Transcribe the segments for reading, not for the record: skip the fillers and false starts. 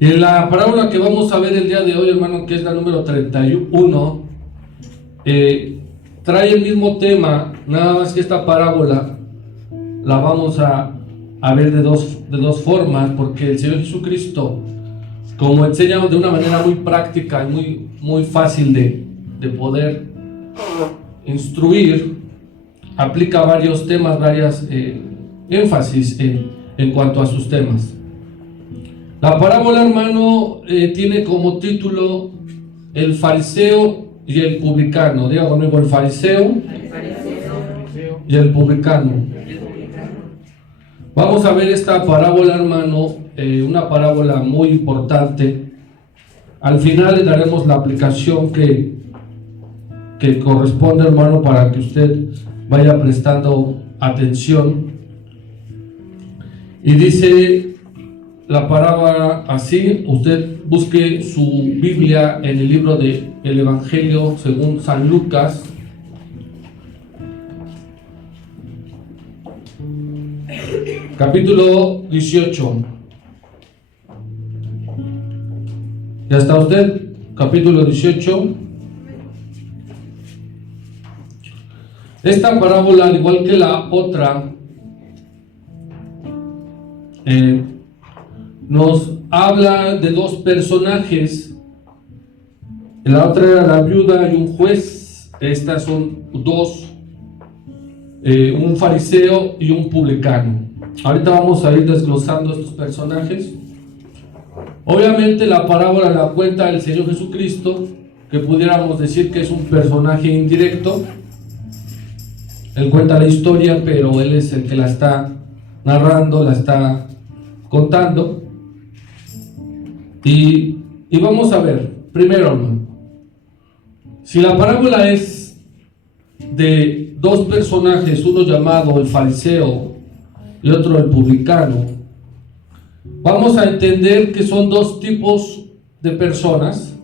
Y en la parábola que vamos a ver el día de hoy, hermano, que es la número 31, trae el mismo tema, nada más que esta parábola la vamos a ver de dos formas, porque el Señor Jesucristo, como enseña de una manera muy práctica y muy fácil de poder instruir, aplica varios temas, varias énfasis en cuanto a sus temas. La parábola, hermano, tiene como título el fariseo y el publicano. Diga conmigo, el fariseo y el publicano. Vamos a ver esta parábola, hermano, una parábola muy importante. Al final le daremos la aplicación que corresponde, hermano, para que usted vaya prestando atención. Y dice la parábola así. Usted busque su Biblia en el libro del Evangelio según San Lucas, capítulo 18. ¿Ya está usted? Capítulo 18. Esta parábola, al igual que la otra, nos habla de dos personajes. La otra era la viuda y un juez. Estas son dos, un fariseo y un publicano. Ahorita vamos a ir desglosando estos personajes. Obviamente la parábola la cuenta el Señor Jesucristo, que pudiéramos decir que es un personaje indirecto. Él cuenta la historia, pero Él es el que la está narrando, la está contando. Y vamos a ver, primero, hermano, si la parábola es de dos personajes, uno llamado el fariseo y otro el publicano, vamos a entender que son dos tipos de personas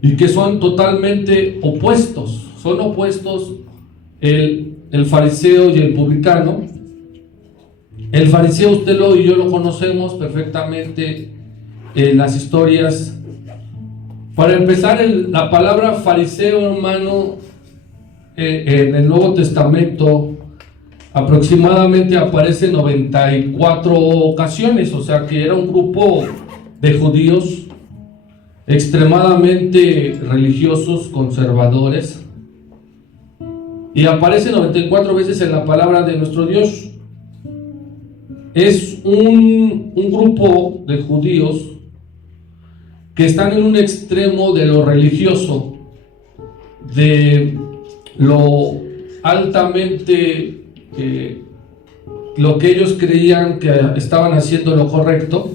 y que son totalmente opuestos. Son opuestos el fariseo y el publicano. El fariseo, usted y yo lo conocemos perfectamente en las historias. Para empezar, la palabra fariseo, hermano, en el Nuevo Testamento aproximadamente aparece 94 ocasiones, o sea que era un grupo de judíos extremadamente religiosos, conservadores, y aparece 94 veces en la palabra de nuestro Dios. Es un grupo de judíos que están en un extremo de lo religioso, de lo altamente, lo que ellos creían que estaban haciendo lo correcto.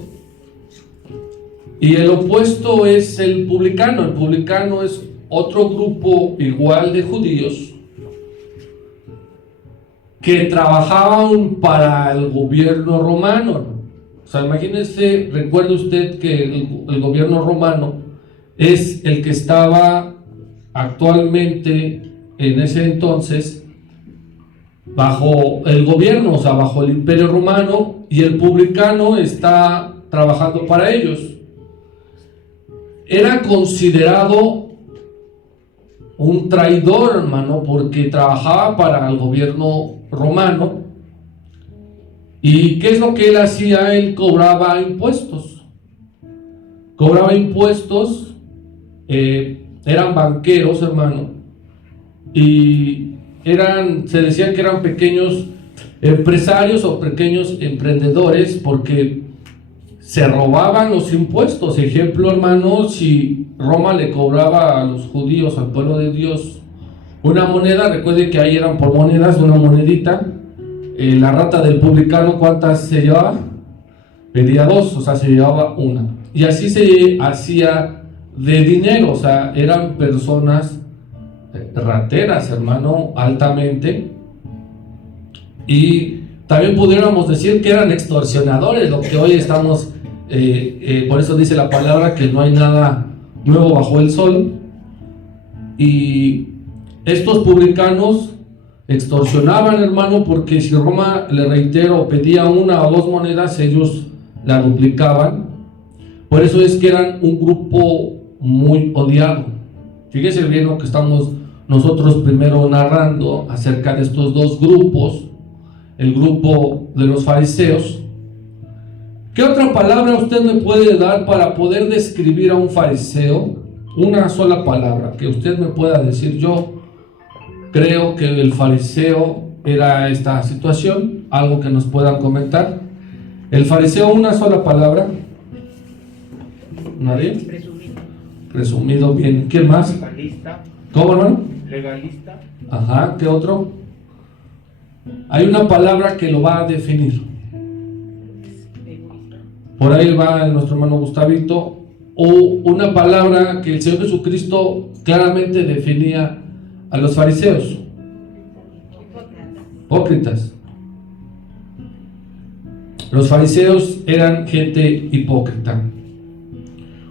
Y el opuesto es el publicano. El publicano es otro grupo igual de judíos que trabajaban para el gobierno romano. O sea, imagínense, recuerde usted que el gobierno romano es el que estaba actualmente en ese entonces bajo el gobierno, o sea, bajo el imperio romano, y el publicano está trabajando para ellos. Era considerado un traidor, hermano, porque trabajaba para el gobierno romano. ¿Y qué es lo que él hacía? Él cobraba impuestos. Eran banqueros, hermano, y se decían que eran pequeños empresarios o pequeños emprendedores, porque se robaban los impuestos. Ejemplo, hermano, si Roma le cobraba a los judíos, al pueblo de Dios, una moneda, recuerde que ahí eran por monedas, una monedita. La rata del publicano, ¿cuántas se llevaba? Pedía dos, o sea, se llevaba una. Y así se hacía de dinero, o sea, eran personas rateras, hermano, altamente. Y también pudiéramos decir que eran extorsionadores, lo que hoy estamos, por eso dice la palabra que no hay nada nuevo bajo el sol. Y estos publicanos extorsionaban, hermano, porque si Roma, le reitero, pedía una o dos monedas, ellos la duplicaban. Por eso es que eran un grupo muy odiado. Fíjese bien lo que estamos nosotros primero narrando acerca de estos dos grupos, el grupo de los fariseos. ¿Qué otra palabra usted me puede dar para poder describir a un fariseo? Una sola palabra que usted me pueda decir. Yo creo que el fariseo era esta situación. Algo que nos puedan comentar. El fariseo, una sola palabra. ¿Nadie? Presumido. Presumido, bien. ¿Quién más? Legalista. ¿Cómo, hermano? Legalista. Ajá, ¿qué otro? Hay una palabra que lo va a definir. Egoísta. Por ahí va nuestro hermano Gustavito. O una palabra que el Señor Jesucristo claramente definía a los fariseos. Hipócritas. Los fariseos eran gente hipócrita.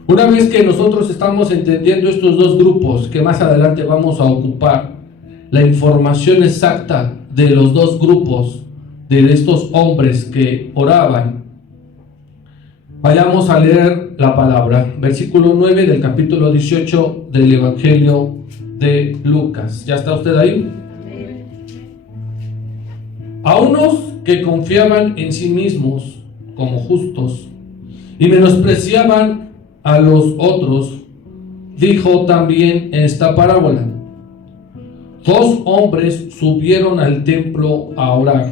Una vez que nosotros estamos entendiendo estos dos grupos, que más adelante vamos a ocupar la información exacta de los dos grupos, de estos hombres que oraban, vayamos a leer la palabra, versículo 9 del capítulo 18 del Evangelio de Lucas. ¿Ya está usted ahí? A unos que confiaban en sí mismos como justos y menospreciaban a los otros, dijo también esta parábola. Dos hombres subieron al templo a orar.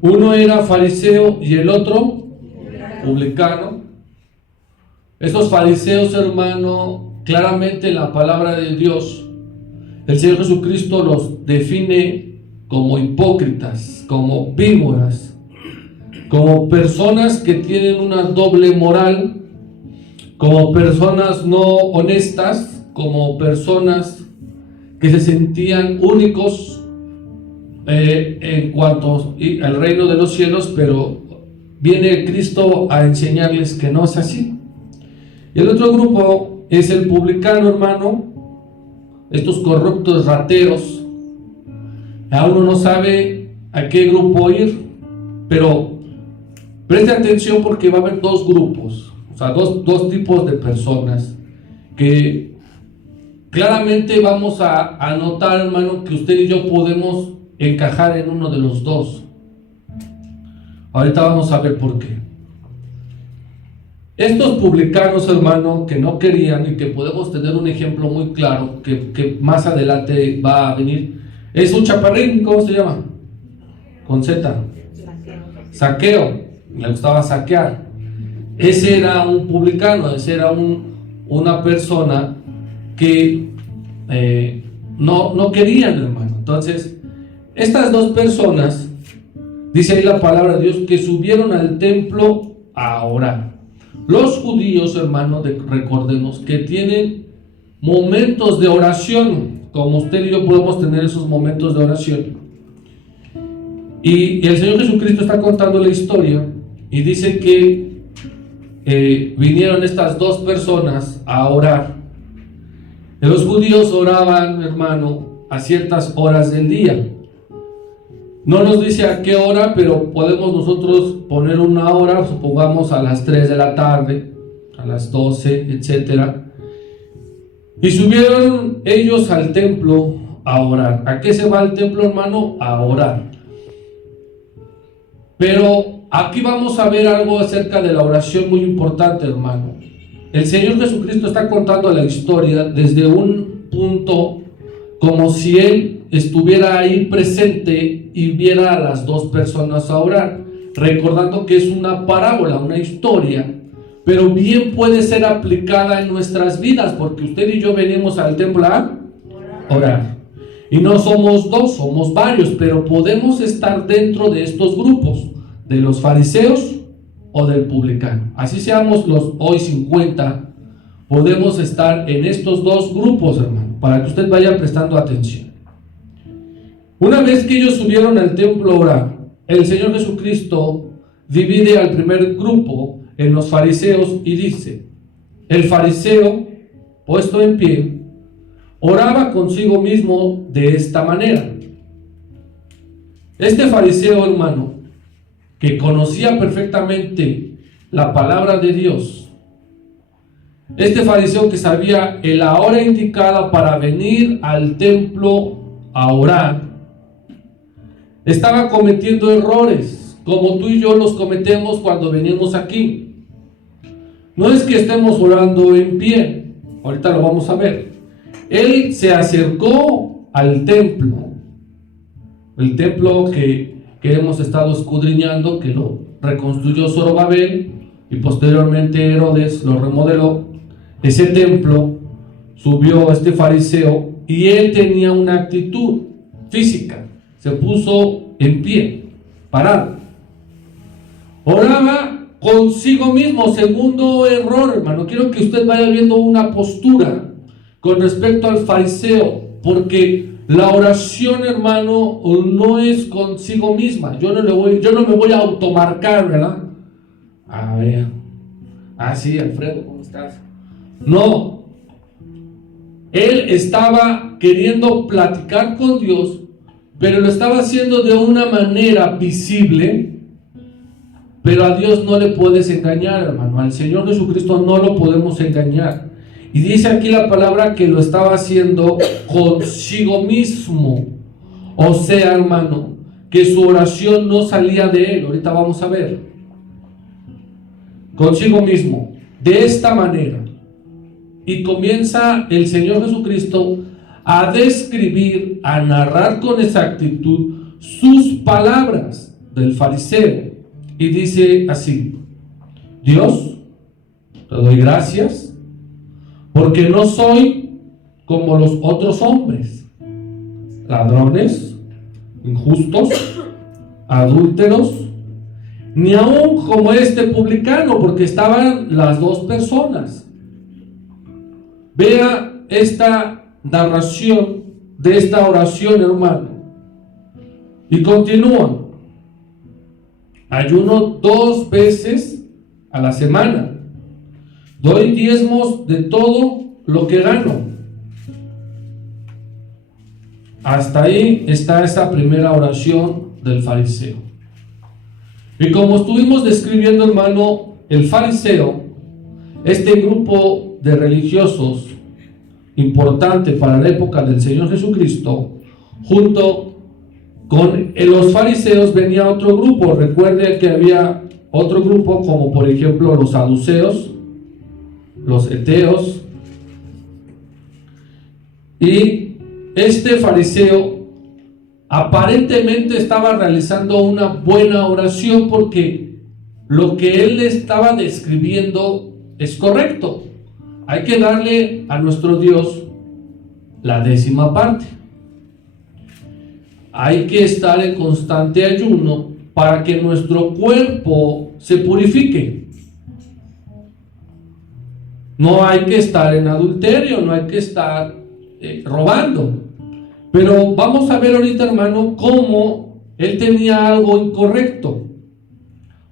Uno era fariseo y el otro publicano. Estos fariseos, hermano, claramente en la palabra de Dios, el Señor Jesucristo los define como hipócritas, como víboras, como personas que tienen una doble moral, como personas no honestas, como personas que se sentían únicos en cuanto al reino de los cielos, pero viene Cristo a enseñarles que no es así. Y el otro grupo es el publicano, hermano, estos corruptos rateros. A uno no sabe a qué grupo ir, pero preste atención porque va a haber dos grupos, o sea, dos tipos de personas que claramente vamos a notar, hermano, que usted y yo podemos encajar en uno de los dos. Ahorita vamos a ver por qué. Estos publicanos, hermano, que no querían y que podemos tener un ejemplo muy claro que más adelante va a venir, es un chaparrín, ¿cómo se llama? Con Z. Saqueo. Le gustaba saquear. Ese era un publicano, ese era una persona que no querían, hermano. Entonces, estas dos personas, dice ahí la palabra de Dios, que subieron al templo a orar. Los judíos, hermano, recordemos que tienen momentos de oración, como usted y yo podemos tener esos momentos de oración. Y el Señor Jesucristo está contando la historia y dice que vinieron estas dos personas a orar. Los judíos oraban, hermano, a ciertas horas del día. No nos dice a qué hora, pero podemos nosotros poner una hora, supongamos a las 3 de la tarde, a las 12, etcétera. Y subieron ellos al templo a orar. ¿A qué se va al templo, hermano? A orar. Pero aquí vamos a ver algo acerca de la oración muy importante, hermano. El Señor Jesucristo está contando la historia desde un punto como si Él estuviera ahí presente y viera a las dos personas a orar, recordando que es una parábola, una historia, pero bien puede ser aplicada en nuestras vidas, porque usted y yo venimos al templo a orar. Y no somos dos, somos varios, pero podemos estar dentro de estos grupos, de los fariseos o del publicano. Así seamos los hoy 50, podemos estar en estos dos grupos, hermano, para que usted vaya prestando atención. Una vez que ellos subieron al templo a orar, el Señor Jesucristo divide al primer grupo en los fariseos y dice: el fariseo, puesto en pie, oraba consigo mismo de esta manera. Este fariseo, hermano, que conocía perfectamente la palabra de Dios. Este fariseo que sabía la hora indicada para venir al templo a orar, estaba cometiendo errores, como tú y yo los cometemos cuando venimos aquí. No es que estemos orando en pie, ahorita lo vamos a ver. Él se acercó al templo, el templo que hemos estado escudriñando, que lo reconstruyó Zorobabel y posteriormente Herodes lo remodeló. Ese templo subió este fariseo y él tenía una actitud física, se puso en pie, parado, oraba consigo mismo. Segundo error, hermano, quiero que usted vaya viendo una postura con respecto al fariseo, porque la oración, hermano, no es consigo misma. Yo no me voy a automarcar, ¿verdad? A ver, sí, Alfredo, ¿cómo estás? No, él estaba queriendo platicar con Dios, pero lo estaba haciendo de una manera visible. Pero a Dios no le puedes engañar, hermano. Al Señor Jesucristo no lo podemos engañar. Y dice aquí la palabra que lo estaba haciendo consigo mismo. O sea, hermano, que su oración no salía de él. Ahorita vamos a ver. Consigo mismo, de esta manera. Y comienza el Señor Jesucristo a describir, a narrar con exactitud sus palabras del fariseo. Y dice así: Dios, te doy gracias porque no soy como los otros hombres, ladrones, injustos, adúlteros, ni aún como este publicano, porque estaban las dos personas. Vea esta narración de esta oración, hermano, y continúa: ayuno 2 veces a la semana, doy diezmos de todo lo que gano. Hasta ahí está esa primera oración del fariseo. Y como estuvimos describiendo, hermano, el fariseo, este grupo de religiosos importante para la época del Señor Jesucristo, junto con los fariseos venía otro grupo. Recuerde que había otro grupo, como por ejemplo los saduceos, los eteos, y este fariseo aparentemente estaba realizando una buena oración, porque lo que él estaba describiendo es correcto. Hay que darle a nuestro Dios la 10ª parte. Hay que estar en constante ayuno para que nuestro cuerpo se purifique. No hay que estar en adulterio, no hay que estar robando. Pero vamos a ver ahorita, hermano, cómo él tenía algo incorrecto.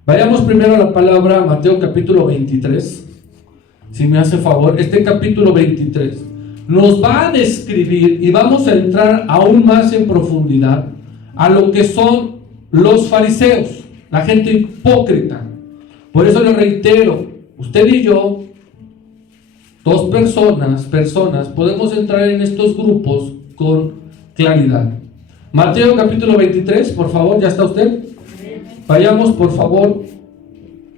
Vayamos primero a la palabra, Mateo capítulo 23. Si me hace favor, este capítulo 23 nos va a describir, y vamos a entrar aún más en profundidad a lo que son los fariseos, la gente hipócrita. Por eso le reitero, usted y yo, dos personas, podemos entrar en estos grupos con claridad. Mateo capítulo 23, por favor, ¿ya está usted? Vayamos por favor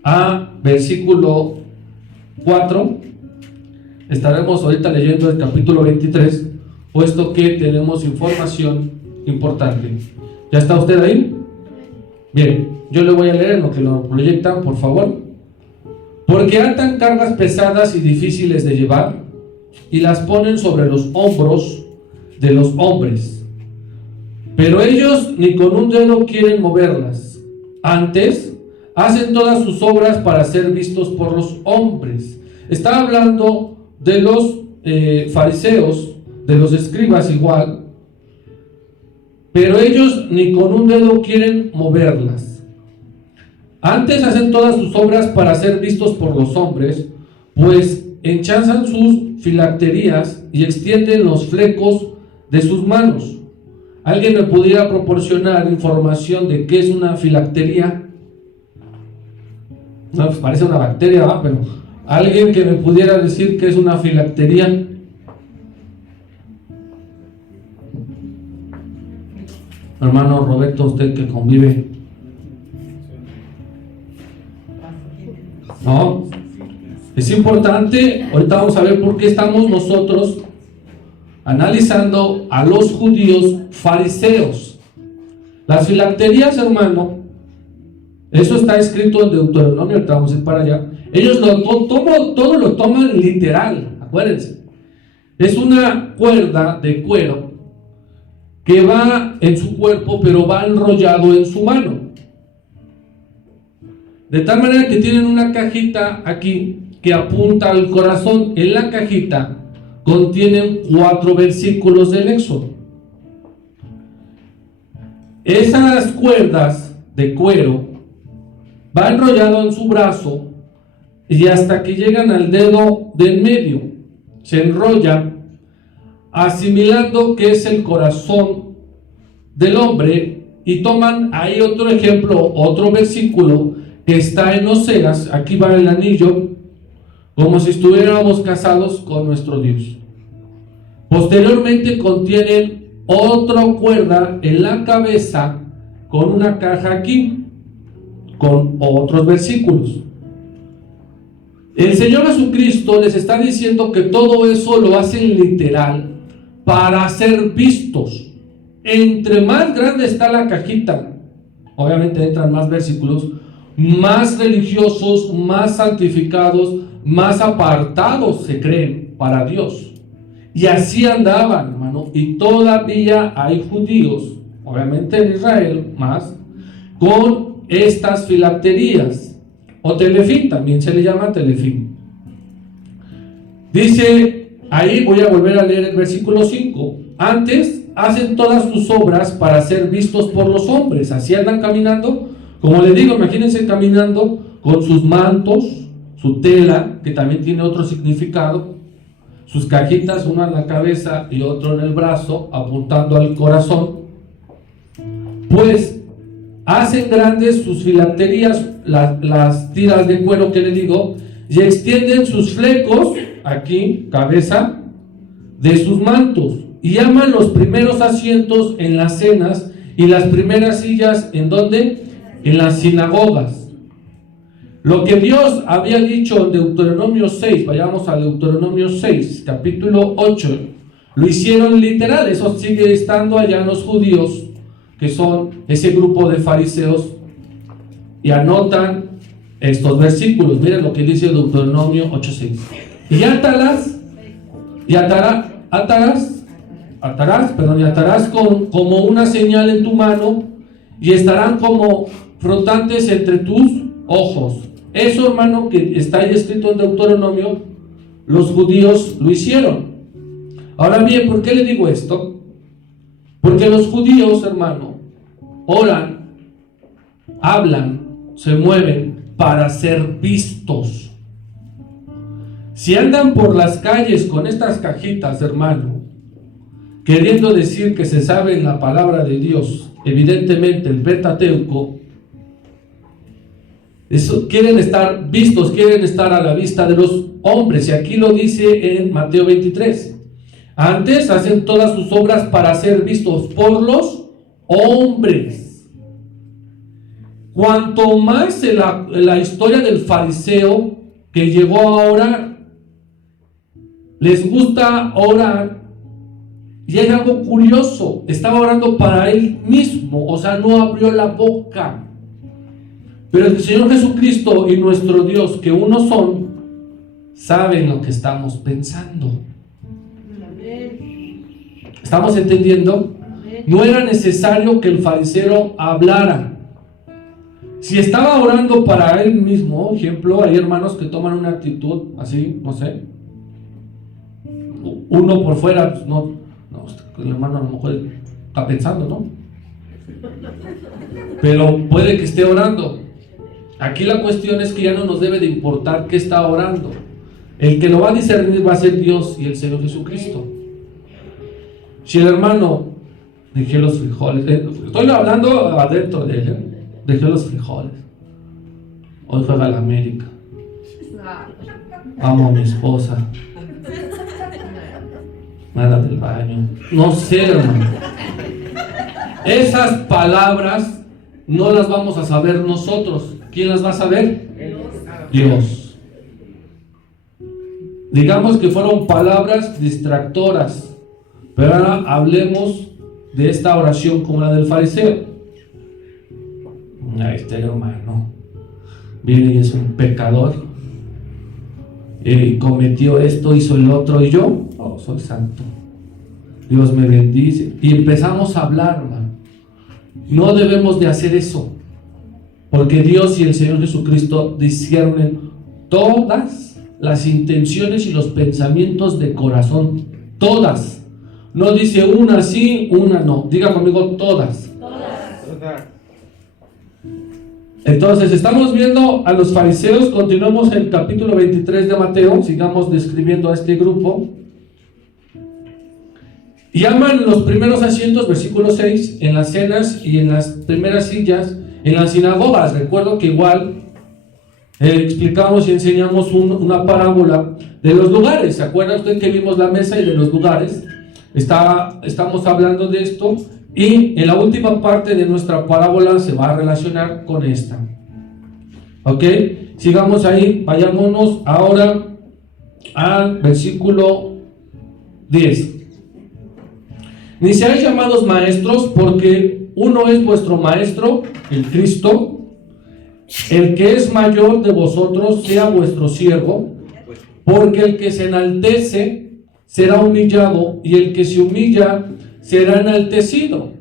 a versículo 4. Estaremos ahorita leyendo el capítulo 23, puesto que tenemos información importante. ¿Ya está usted ahí? Bien, yo le voy a leer en lo que lo proyectan, por favor. Porque atan cargas pesadas y difíciles de llevar, y las ponen sobre los hombros de los hombres, pero ellos ni con un dedo quieren moverlas. Antes, hacen todas sus obras para ser vistos por los hombres. Está hablando de los fariseos, de los escribas igual, pero ellos ni con un dedo quieren moverlas. Antes hacen todas sus obras para ser vistos por los hombres, pues enchazan sus filacterías y extienden los flecos de sus manos. ¿Alguien me pudiera proporcionar información de qué es una filactería? No, pues parece una bacteria, ¿va? Pero alguien que me pudiera decir que es una filactería. Hermano Roberto, usted que convive. No, es importante. Ahorita vamos a ver por qué estamos nosotros analizando a los judíos fariseos. Las filacterías, hermano, eso está escrito en Deuteronomio, ahorita vamos a ir para allá. Ellos todo lo toman literal, acuérdense. Es una cuerda de cuero que va en su cuerpo, pero va enrollado en su mano. De tal manera que tienen una cajita aquí que apunta al corazón. En la cajita contienen 4 versículos del Éxodo. Esas cuerdas de cuero va enrollado en su brazo y hasta que llegan al dedo del medio se enrolla, asimilando que es el corazón del hombre, y toman ahí otro ejemplo, otro versículo que está en Oseas. Aquí va el anillo, como si estuviéramos casados con nuestro Dios. Posteriormente contienen otra cuerda en la cabeza con una caja aquí, con otros versículos. El Señor Jesucristo les está diciendo que todo eso lo hacen literal para ser vistos. Entre más grande está la cajita, obviamente entran más versículos, más religiosos, más santificados, más apartados se creen para Dios. Y así andaban, hermano. Y todavía hay judíos, obviamente en Israel más, con estas filacterías, o telefín, también se le llama telefín. Dice, ahí voy a volver a leer el versículo 5. Antes hacen todas sus obras para ser vistos por los hombres. Así andan caminando, como les digo, imagínense caminando con sus mantos, su tela, que también tiene otro significado, sus cajitas, una en la cabeza y otro en el brazo, apuntando al corazón. Pues hacen grandes sus filacterías, las tiras de cuero que les digo, y extienden sus flecos, aquí, cabeza, de sus mantos, y aman los primeros asientos en las cenas y las primeras sillas, ¿en dónde? En las sinagogas. Lo que Dios había dicho en Deuteronomio 6, vayamos a Deuteronomio 6, capítulo 8, lo hicieron literal. Eso sigue estando allá en los judíos, que son ese grupo de fariseos, y anotan estos versículos. Miren lo que dice Deuteronomio 8:6. Y atarás como una señal en tu mano, y estarán como flotantes entre tus ojos. Eso, hermano, que está ahí escrito en Deuteronomio, los judíos lo hicieron. Ahora bien, ¿por qué le digo esto? Porque los judíos, hermano, oran, hablan, se mueven para ser vistos. Si andan por las calles con estas cajitas, hermano, queriendo decir que se sabe la palabra de Dios, evidentemente el Pentateuco, eso, quieren estar vistos, quieren estar a la vista de los hombres. Y aquí lo dice en Mateo 23. Antes hacen todas sus obras para ser vistos por los hombres. Cuanto más la historia del fariseo que llegó a orar, les gusta orar. Y hay algo curioso, estaba orando para él mismo, o sea, no abrió la boca. Pero el Señor Jesucristo y nuestro Dios, que uno son, saben lo que estamos pensando. ¿Estamos entendiendo? No era necesario que el fariseo hablara. Si estaba orando para él mismo, ejemplo, hay hermanos que toman una actitud así, no sé, uno por fuera, pues no, el hermano a lo mejor está pensando, ¿no? Pero puede que esté orando. Aquí la cuestión es que ya no nos debe de importar qué está orando. El que lo va a discernir va a ser Dios y el Señor Jesucristo. Si el hermano dejé los frijoles, estoy hablando adentro de él, dejé los frijoles, Hoy juega la América. Amo a mi esposa. Nada del baño. No sé, hermano. Esas palabras no las vamos a saber nosotros. ¿Quién las va a saber? Dios. Digamos que fueron palabras distractoras, pero ahora hablemos de esta oración como la del fariseo. Este hermano viene y es un pecador, cometió esto, hizo el otro, y yo, oh, soy santo, Dios me bendice, y empezamos a hablar, hermano. No debemos de hacer eso, porque Dios y el Señor Jesucristo disciernen todas las intenciones y los pensamientos de corazón, todas. No dice una sí, una no. Diga conmigo, todas. Entonces, estamos viendo a los fariseos. Continuamos en el capítulo 23 de Mateo. Sigamos describiendo a este grupo. Llaman los primeros asientos, versículo 6, en las cenas y en las primeras sillas, en las sinagogas. Recuerdo que igual explicamos y enseñamos una parábola de los lugares. ¿Se acuerda usted que vimos la mesa y de los lugares? Estamos hablando de esto, y en la última parte de nuestra parábola se va a relacionar con esta. ¿Ok? Sigamos ahí, vayámonos ahora al versículo 10. Ni seáis llamados maestros, porque uno es vuestro maestro, el Cristo. El que es mayor de vosotros sea vuestro siervo, porque el que se enaltece será humillado, y el que se humilla será enaltecido.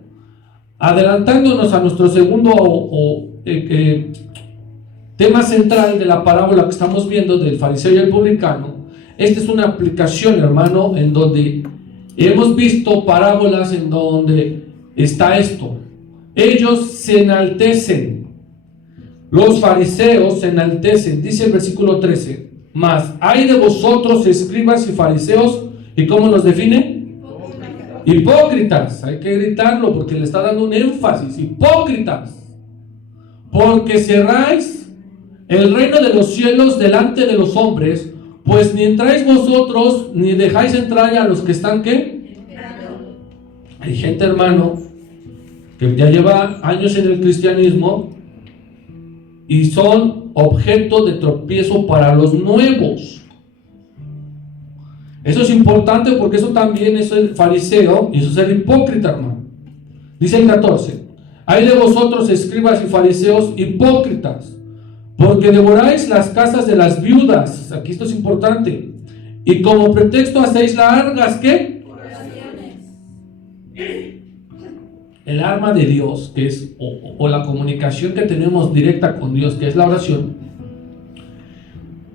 Adelantándonos a nuestro segundo tema central de la parábola que estamos viendo del fariseo y el publicano. Esta es una aplicación, hermano, en donde hemos visto parábolas en donde está esto. Ellos se enaltecen, los fariseos se enaltecen. Dice el versículo 13: mas hay de vosotros, escribas y fariseos, ¿y cómo los define? Hipócritas. Hay que gritarlo porque le está dando un énfasis. Hipócritas, porque cerráis el reino de los cielos delante de los hombres, pues ni entráis vosotros, ni dejáis entrar a los que están, ¿qué? Hay gente, hermano, que ya lleva años en el cristianismo y son objeto de tropiezo para los nuevos. Eso es importante, porque eso también es el fariseo, y eso es el hipócrita, hermano. Dice el 14: hay de vosotros, escribas y fariseos, hipócritas, porque devoráis las casas de las viudas. Aquí esto es importante. Y como pretexto hacéis largas, ¿qué? Oraciones. El arma de Dios, que es o la comunicación que tenemos directa con Dios, que es la oración.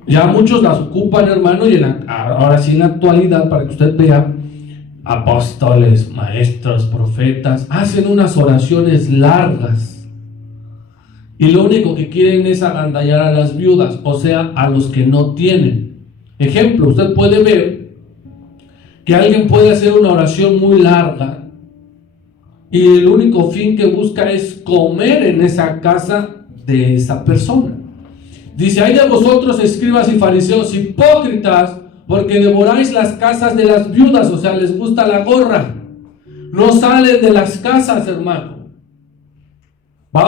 Ya muchos las ocupan, hermano, y ahora sí en la actualidad, para que usted vea, apóstoles, maestros, profetas, hacen unas oraciones largas. Y lo único que quieren es agandallar a las viudas, o sea, a los que no tienen. Ejemplo, usted puede ver que alguien puede hacer una oración muy larga y el único fin que busca es comer en esa casa de esa persona. Dice: hay de vosotros, escribas y fariseos, hipócritas, porque devoráis las casas de las viudas. O sea, les gusta la gorra, no salen de las casas, hermano.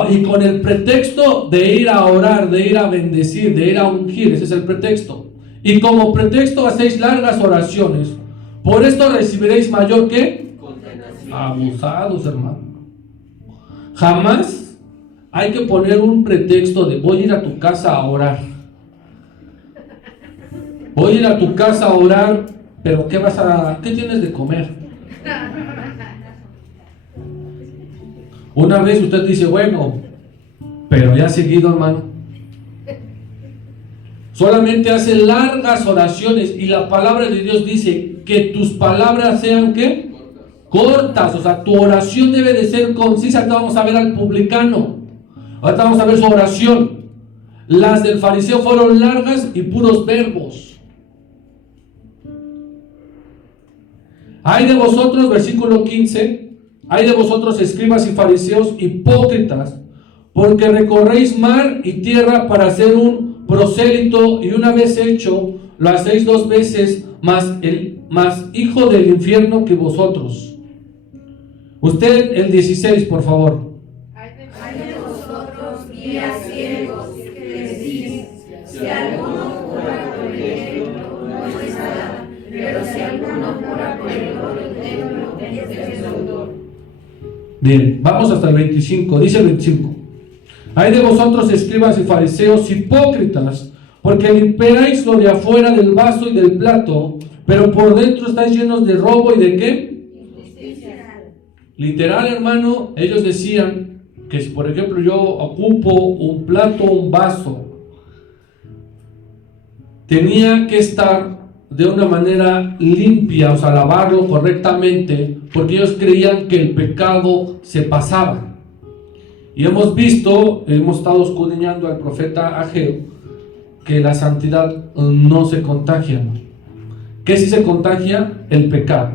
Y con el pretexto de ir a orar, de ir a bendecir, de ir a ungir, ese es el pretexto. Y como pretexto hacéis largas oraciones. Por esto recibiréis mayor, ¿qué? Condenación. Abusados, hermano. Jamás hay que poner un pretexto de voy a ir a tu casa a orar. Voy a ir a tu casa a orar, pero ¿qué tienes de comer? Una vez usted dice, bueno, pero ya seguido, hermano. Solamente hace largas oraciones, y la palabra de Dios dice que tus palabras sean, ¿qué? Cortas. O sea, tu oración debe de ser concisa. Ahorita vamos a ver al publicano. Ahorita vamos a ver su oración. Las del fariseo fueron largas y puros verbos. Hay de vosotros, versículo 15, hay de vosotros, escribas y fariseos, hipócritas, porque recorréis mar y tierra para ser un prosélito, y una vez hecho, lo hacéis 2 veces, más hijo del infierno que vosotros. Usted, el 16, por favor. Hay de vosotros, guías ciegos, que decís, si alguno jura por el templo, no es nada, pero si alguno jura por el oro del templo, es deudor. Bien, vamos hasta el 25, dice el 25. Hay de vosotros, escribas y fariseos, hipócritas, porque limpiáis lo de afuera del vaso y del plato, pero por dentro estáis llenos de robo y de ¿qué? Injusticia. Literal, hermano, ellos decían que si por ejemplo yo ocupo un plato o un vaso, tenía que estar de una manera limpia, o sea, lavarlo correctamente, porque ellos creían que el pecado se pasaba. Y hemos estado escudriñando al profeta Ageo, que la santidad no se contagia. ¿Qué sí se contagia? El pecado,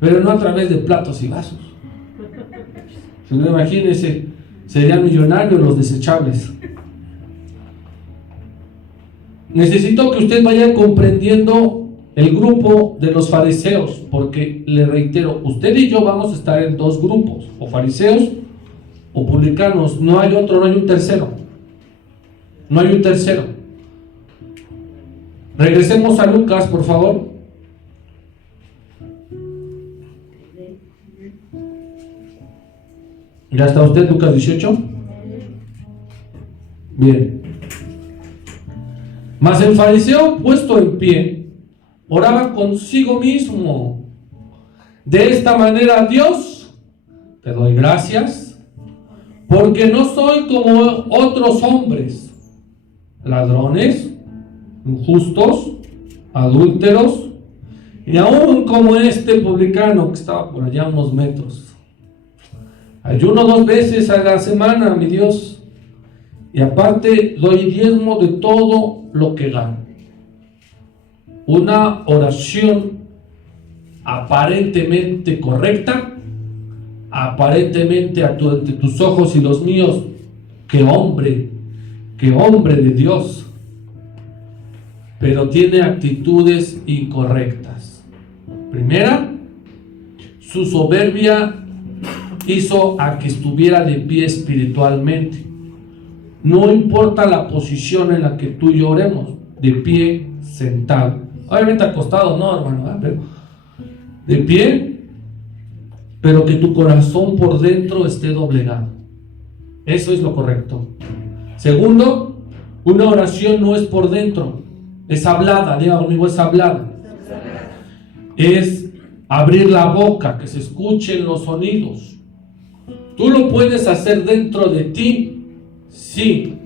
pero no a través de platos y vasos. Si no, imagínense, serían millonarios los desechables. Necesito que usted vaya comprendiendo el grupo de los fariseos, porque le reitero, usted y yo vamos a estar en 2 grupos, o fariseos o publicanos. No hay otro, no hay un tercero. No hay un tercero. Regresemos a Lucas, por favor. ¿Ya está usted, Lucas 18? Bien. Mas el fariseo, puesto en pie, oraba consigo mismo: de esta manera, Dios, te doy gracias, porque no soy como otros hombres, ladrones, injustos, adúlteros, y aún como este publicano que estaba por allá a unos metros. Ayuno 2 veces a la semana, mi Dios, y aparte doy diezmo de todo lo que gano. Una oración aparentemente correcta, aparentemente ante tus ojos y los míos, que hombre de Dios, pero tiene actitudes incorrectas. Primera, su soberbia hizo a que estuviera de pie espiritualmente. No importa la posición en la que tú y yo oremos, de pie, sentado, obviamente acostado no, hermano, pero de pie, pero que tu corazón por dentro esté doblegado. Eso es lo correcto. Segundo, una oración no es por dentro, es hablada. Diga conmigo, es hablada. Es abrir la boca, que se escuchen los sonidos. Tú lo puedes hacer dentro de ti, sí.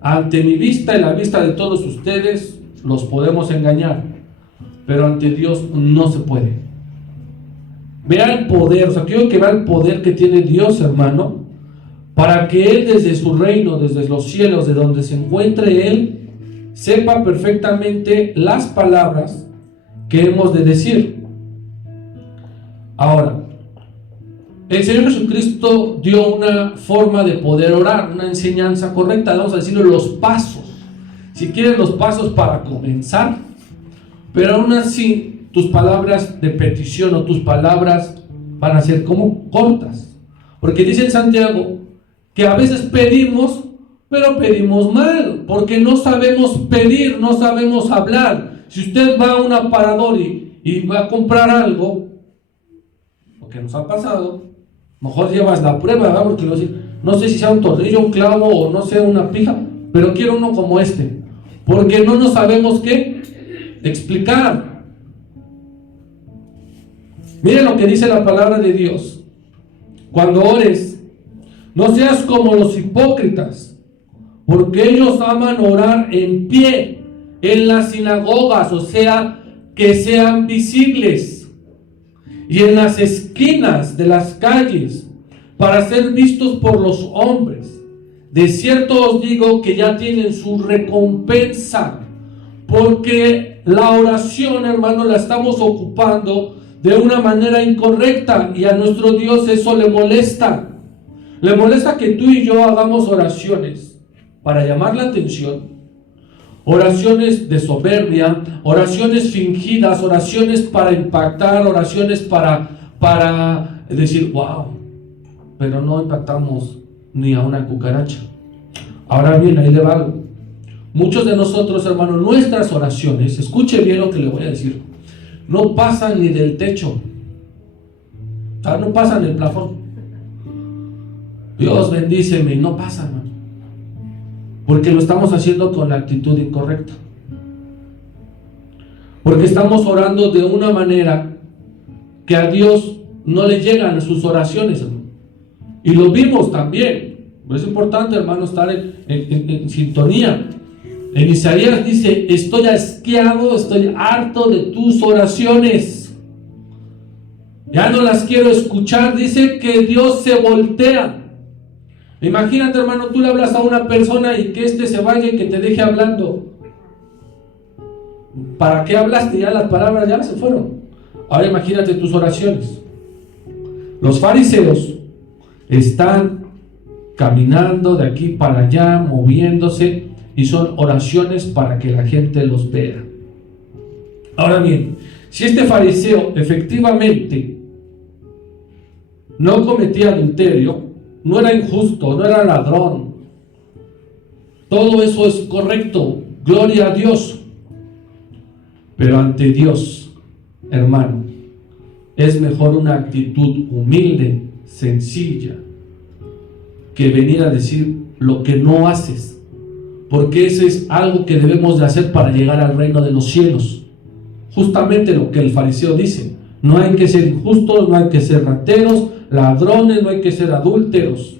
Ante mi vista y la vista de todos ustedes, los podemos engañar, pero ante Dios no se puede. Vea el poder, quiero que vea el poder que tiene Dios, hermano, para que Él desde su reino, desde los cielos, de donde se encuentre Él, sepa perfectamente las palabras que hemos de decir. Ahora, el Señor Jesucristo dio una forma de poder orar, una enseñanza correcta. Vamos a decirle los pasos. Si quieres los pasos para comenzar, pero aún así tus palabras de petición o tus palabras van a ser como cortas. Porque dice en Santiago que a veces pedimos, pero pedimos mal, porque no sabemos pedir, no sabemos hablar. Si usted va a un aparador y va a comprar algo, lo que nos ha pasado, mejor llevas la prueba, ¿verdad? Porque no sé si sea un tornillo, un clavo o no sé, una pija, pero quiero uno como este, porque no nos sabemos qué explicar. Miren lo que dice la palabra de Dios: cuando ores, no seas como los hipócritas, porque ellos aman orar en pie en las sinagogas, o sea, que sean visibles, y en las esquinas de las calles, para ser vistos por los hombres. De cierto os digo que ya tienen su recompensa, porque la oración, hermano, la estamos ocupando de una manera incorrecta, y a nuestro Dios eso le molesta. Le molesta que tú y yo hagamos oraciones para llamar la atención, oraciones de soberbia, oraciones fingidas, oraciones para impactar, oraciones para decir, wow, pero no impactamos ni a una cucaracha. Ahora bien, ahí le va algo. Muchos de nosotros, hermanos, nuestras oraciones, escuche bien lo que le voy a decir, no pasan ni del techo, o sea, no pasan el plafón. Dios bendíceme, y no pasa, hermano, porque lo estamos haciendo con la actitud incorrecta, porque estamos orando de una manera que a Dios no le llegan sus oraciones, hermano. Y lo vimos también. Es importante, hermano, estar en sintonía. En Isaías dice, estoy asqueado, estoy harto de tus oraciones, ya no las quiero escuchar. Dice que Dios se voltea. Imagínate, hermano, tú le hablas a una persona y que se vaya y que te deje hablando. ¿Para qué hablaste? Ya las palabras ya se fueron. Ahora imagínate tus oraciones. Los fariseos están caminando de aquí para allá, moviéndose, y son oraciones para que la gente los vea. Ahora bien, si este fariseo efectivamente no cometía adulterio, no era injusto, no era ladrón, todo eso es correcto, gloria a Dios. Pero ante Dios, hermano, es mejor una actitud humilde, sencilla, que venir a decir lo que no haces, porque ese es algo que debemos de hacer para llegar al reino de los cielos. Justamente lo que el fariseo dice: no hay que ser injustos, no hay que ser rateros, ladrones, no hay que ser adúlteros.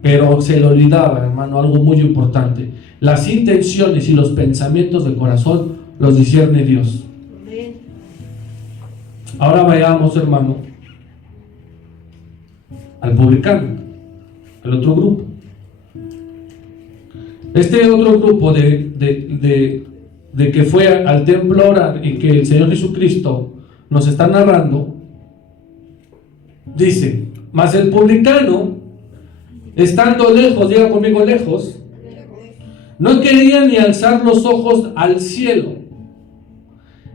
Pero se le olvidaba, hermano, algo muy importante: las intenciones y los pensamientos del corazón los discierne Dios. Ahora vayamos, hermano, al publicano, el otro grupo. Este otro grupo de que fue al templo a orar y que el Señor Jesucristo nos está narrando, dice: mas el publicano, estando lejos, diga conmigo, lejos, no quería ni alzar los ojos al cielo,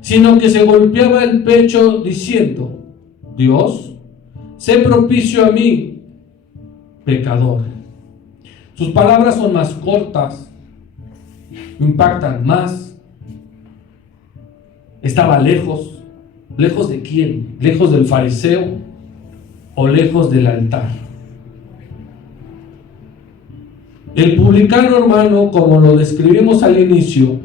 sino que se golpeaba el pecho diciendo: Dios, sé propicio a mí, pecador. Sus palabras son más cortas, impactan más. Estaba lejos. ¿Lejos de quién? ¿Lejos del fariseo o lejos del altar? El publicano, hermano, como lo describimos al inicio,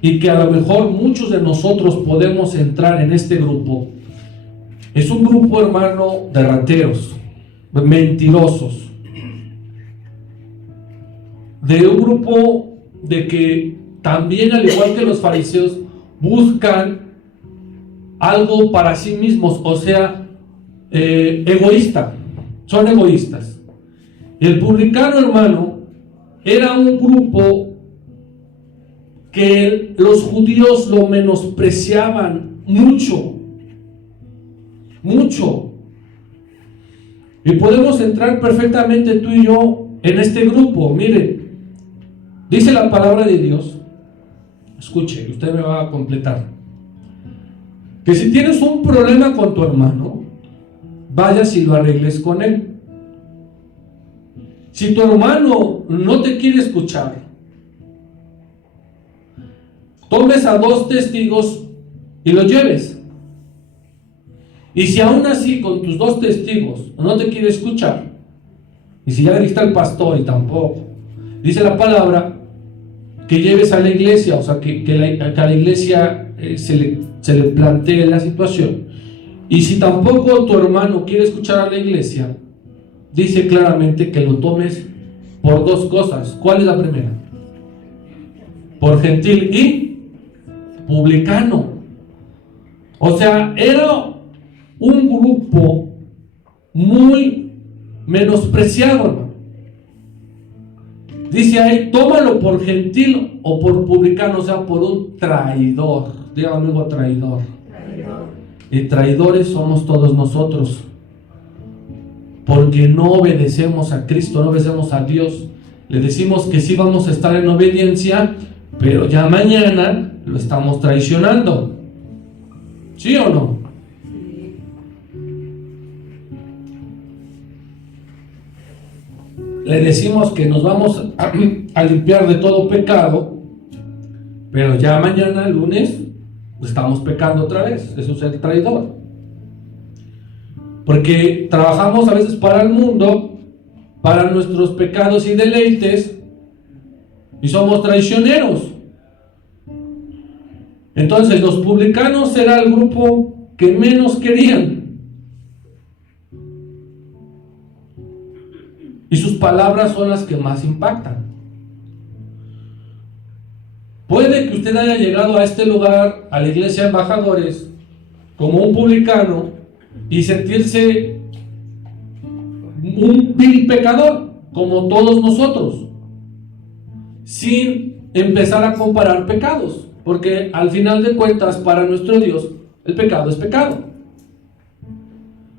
y que a lo mejor muchos de nosotros podemos entrar en este grupo, es un grupo, hermano, de rateros, mentirosos, de un grupo de que también, al igual que los fariseos, buscan algo para sí mismos, o sea, egoísta, son egoístas. El publicano, hermano, era un grupo que los judíos lo menospreciaban mucho, mucho. Y podemos entrar perfectamente tú y yo en este grupo. Mire, dice la palabra de Dios, escuche, usted me va a completar, que si tienes un problema con tu hermano, vayas y lo arregles con él. Si tu hermano no te quiere escuchar, tomes a 2 testigos y lo lleves. Y si aún así con tus 2 testigos no te quiere escuchar, y si ya le dijiste al pastor y tampoco, dice la palabra que lleves a la iglesia, o sea, que a la iglesia se le plantee la situación. Y si tampoco tu hermano quiere escuchar a la iglesia, dice claramente que lo tomes por 2 cosas. ¿Cuál es la primera? Por gentil y publicano. O sea, era un grupo muy menospreciado, hermano. Dice ahí: tómalo por gentil o por publicano, o sea, por un traidor. Diga amigo, traidor. Y traidores somos todos nosotros. porque no obedecemos a Cristo, no obedecemos a Dios. Le decimos que sí vamos a estar en obediencia, pero ya mañana lo estamos traicionando. ¿Sí o no? Le decimos que nos vamos a limpiar de todo pecado, pero ya mañana, lunes, estamos pecando otra vez. Eso es el traidor. Porque trabajamos a veces para el mundo, para nuestros pecados y deleites, y somos traicioneros. Entonces los publicanos era el grupo que menos querían. Y sus palabras son las que más impactan. Puede que usted haya llegado a este lugar, a la iglesia de embajadores, como un publicano y sentirse un vil pecador, como todos nosotros, sin empezar a comparar pecados, porque al final de cuentas, para nuestro Dios, el pecado es pecado.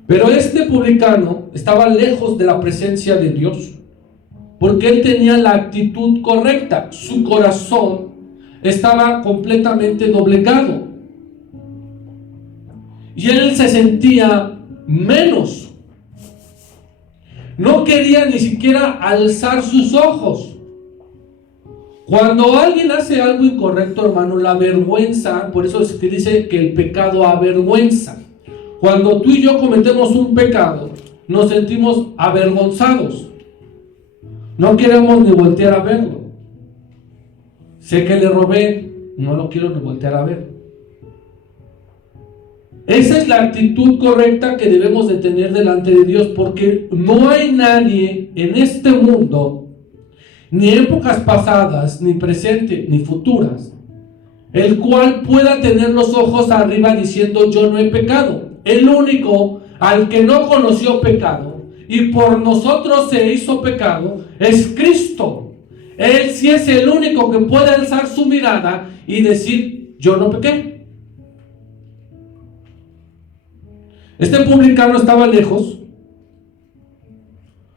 Pero este publicano estaba lejos de la presencia de Dios, porque él tenía la actitud correcta. Su corazón estaba completamente doblegado, y él se sentía menos. No quería ni siquiera alzar sus ojos. Cuando alguien hace algo incorrecto, hermano, la vergüenza, por eso es que dice que el pecado avergüenza. Cuando tú y yo cometemos un pecado, nos sentimos avergonzados. No queremos ni voltear a verlo. Sé que le robé, no lo quiero ni voltear a ver. Esa es la actitud correcta que debemos de tener delante de Dios, porque no hay nadie en este mundo, ni épocas pasadas, ni presente, ni futuras, el cual pueda tener los ojos arriba diciendo: yo no he pecado. El único al que no conoció pecado y por nosotros se hizo pecado es Cristo. Él sí es el único que puede alzar su mirada y decir: yo no pequé. Este publicano estaba lejos,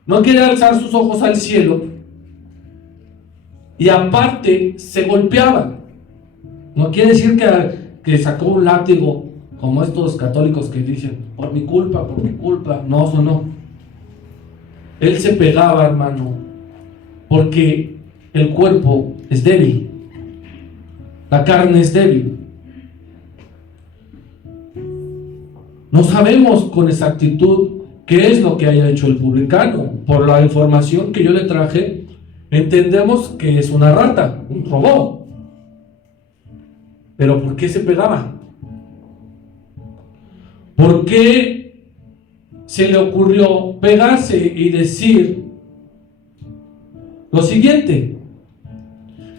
no quería alzar sus ojos al cielo, y aparte se golpeaba. No quiere decir que sacó un látigo, como estos católicos que dicen: por mi culpa, por mi culpa. No, eso no. Él se pegaba, hermano, porque el cuerpo es débil, la carne es débil. No sabemos con exactitud qué es lo que haya hecho el publicano. Por la información que yo le traje, entendemos que es una rata, un robot. Pero ¿por qué se pegaba? ¿Por qué se le ocurrió pegarse y decir lo siguiente?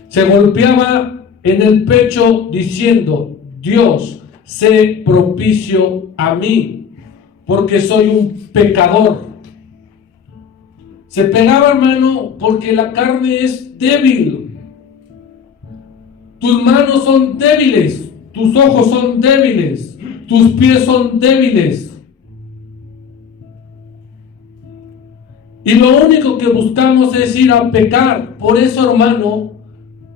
Se golpeaba en el pecho diciendo: Dios, sé propicio a mí, porque soy un pecador. Se pegaba, hermano, porque la carne es débil. Tus manos son débiles, tus ojos son débiles, tus pies son débiles. Y lo único que buscamos es ir a pecar. Por eso, hermano,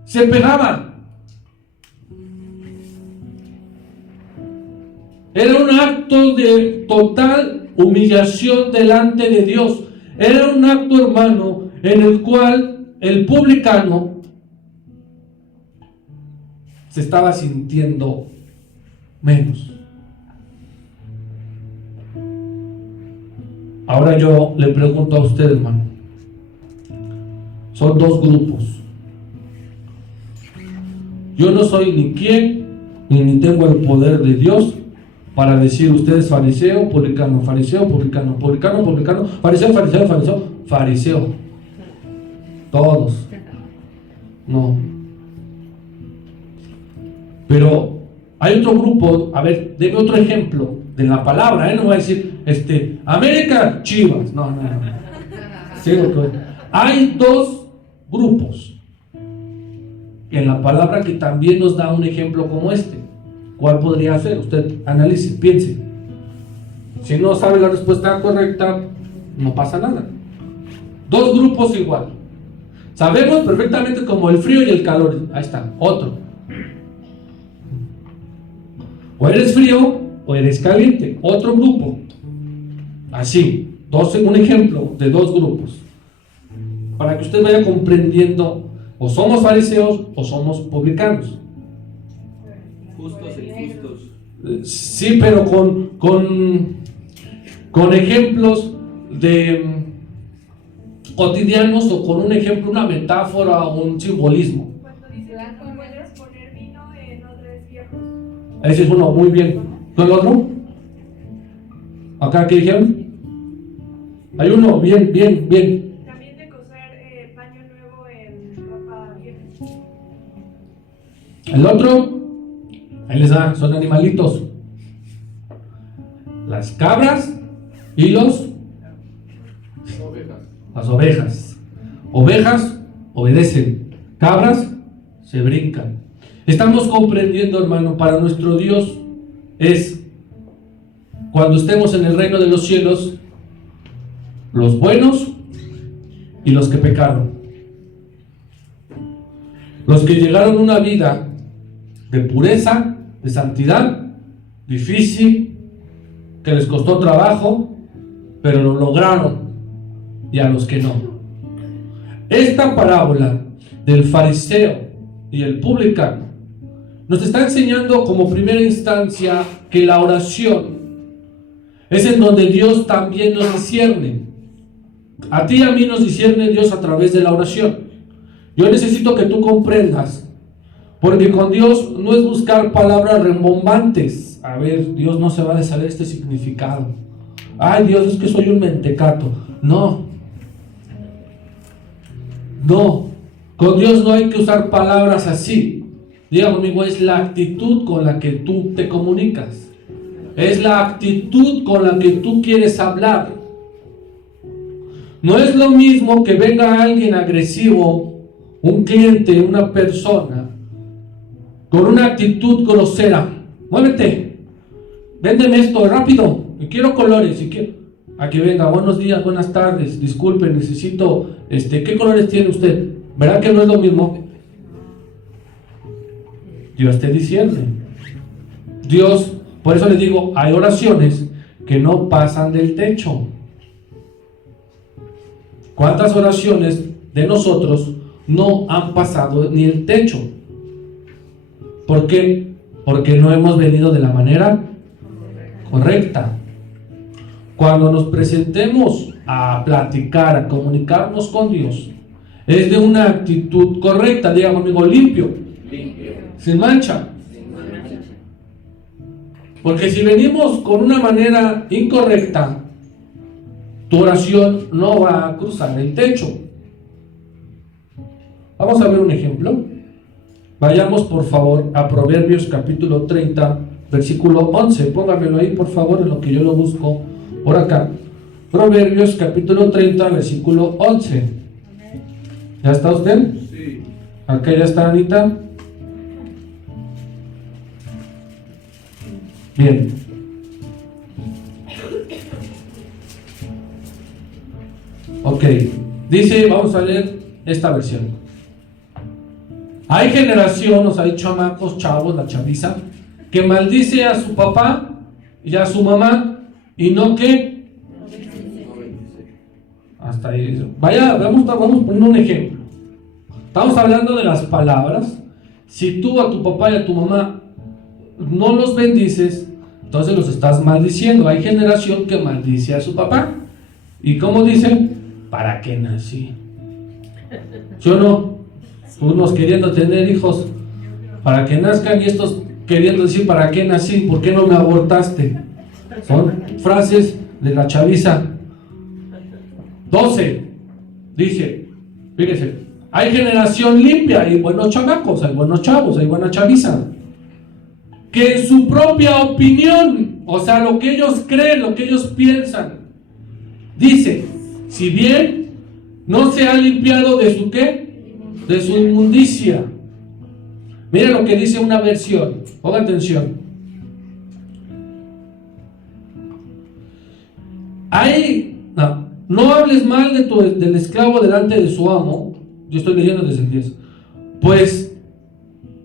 se pegaba. Era un acto de total humillación delante de Dios. Era un acto, hermano, en el cual el publicano se estaba sintiendo menos. Ahora yo le pregunto a usted, hermano. Son dos grupos. Yo no soy ni quien, ni tengo el poder de Dios para decir: usted es fariseo, publicano, fariseo, publicano, publicano, publicano, fariseo, fariseo, fariseo, fariseo. Todos. No. Pero hay otro grupo. A ver, deme otro ejemplo de la palabra, no voy a decir América, Chivas. No. Sí, hay dos grupos en la palabra que también nos da un ejemplo como este. ¿Cuál podría ser? Usted analice, piense. Si no sabe la respuesta correcta, no pasa nada. Dos grupos igual. Sabemos perfectamente como el frío y el calor. Ahí está, otro. O eres frío o eres caliente. Otro grupo. Así, un ejemplo de dos grupos. Para que usted vaya comprendiendo, o somos fariseos o somos publicanos. Justos e injustos. Sí, pero con ejemplos de cotidianos o con un ejemplo, una metáfora o un simbolismo. Cuando dice que no puedes poner vino en odres viejos. Ese es uno, muy bien. ¿No el otro? ¿Acá qué dijeron? Hay uno, bien. También de coser paño nuevo en ropa vieja. El otro, ahí les da, son animalitos. Las cabras y las ovejas. Ovejas obedecen, cabras se brincan. Estamos comprendiendo, hermano, para nuestro Dios es, cuando estemos en el reino de los cielos, los buenos y los que pecaron. Los que llegaron a una vida de pureza, de santidad, difícil, que les costó trabajo, pero lo lograron, y a los que no. Esta parábola del fariseo y el publicano nos está enseñando como primera instancia que la oración es en donde Dios también nos discierne. A ti y a mí nos discierne Dios a través de la oración. Yo necesito que tú comprendas, porque con Dios no es buscar palabras rembombantes. A ver, Dios no se va a saber este significado. Ay, Dios, es que soy un mentecato. No, con Dios no hay que usar palabras así. Diga conmigo, es la actitud con la que tú te comunicas. Es la actitud con la que tú quieres hablar. No es lo mismo que venga alguien agresivo, un cliente, una persona, con una actitud grosera. Muévete, véndeme esto rápido, y quiero colores, y quiero... A que venga, buenos días, buenas tardes, disculpe, necesito, ¿qué colores tiene usted? ¿Verdad que no es lo mismo? Dios te discierne. Dios, por eso les digo, hay oraciones que no pasan del techo. ¿Cuántas oraciones de nosotros no han pasado ni el techo? ¿Por qué? Porque no hemos venido de la manera correcta. Cuando nos presentemos a platicar, a comunicarnos con Dios, es de una actitud correcta. Diga conmigo, limpio, sin mancha. Porque si venimos con una manera incorrecta, tu oración no va a cruzar el techo. Vamos a ver un ejemplo. Vayamos por favor a Proverbios capítulo 30, versículo 11. Póngamelo ahí por favor en lo que yo lo busco por acá. Proverbios capítulo 30, versículo 11. ¿Ya está usted? Sí. Acá ya está Anita. Bien. Ok. Dice, vamos a leer esta versión. Hay generación, nos ha dicho chamacos, chavos, la chaviza, que maldice a su papá y a su mamá y no que hasta ahí. Vaya, vamos poniendo un ejemplo. Estamos hablando de las palabras. Si tú a tu papá y a tu mamá no los bendices, entonces los estás maldiciendo. Hay generación que maldice a su papá. ¿Y cómo dice? ¿Para qué nací? ¿Sí o no? Unos queriendo tener hijos para que nazcan y estos queriendo decir ¿para qué nací? ¿Por qué no me abortaste? Son frases de la chaviza. 12 dice, fíjese, hay generación limpia, hay buenos chamacos, hay buenos chavos, hay buena chaviza, que en su propia opinión, o sea, lo que ellos creen, lo que ellos piensan, dice, si bien no se ha limpiado de su ¿qué? De su inmundicia. Mira lo que dice una versión, ponga atención. no hables mal del esclavo delante de su amo. Yo estoy leyendo desde el 10. Pues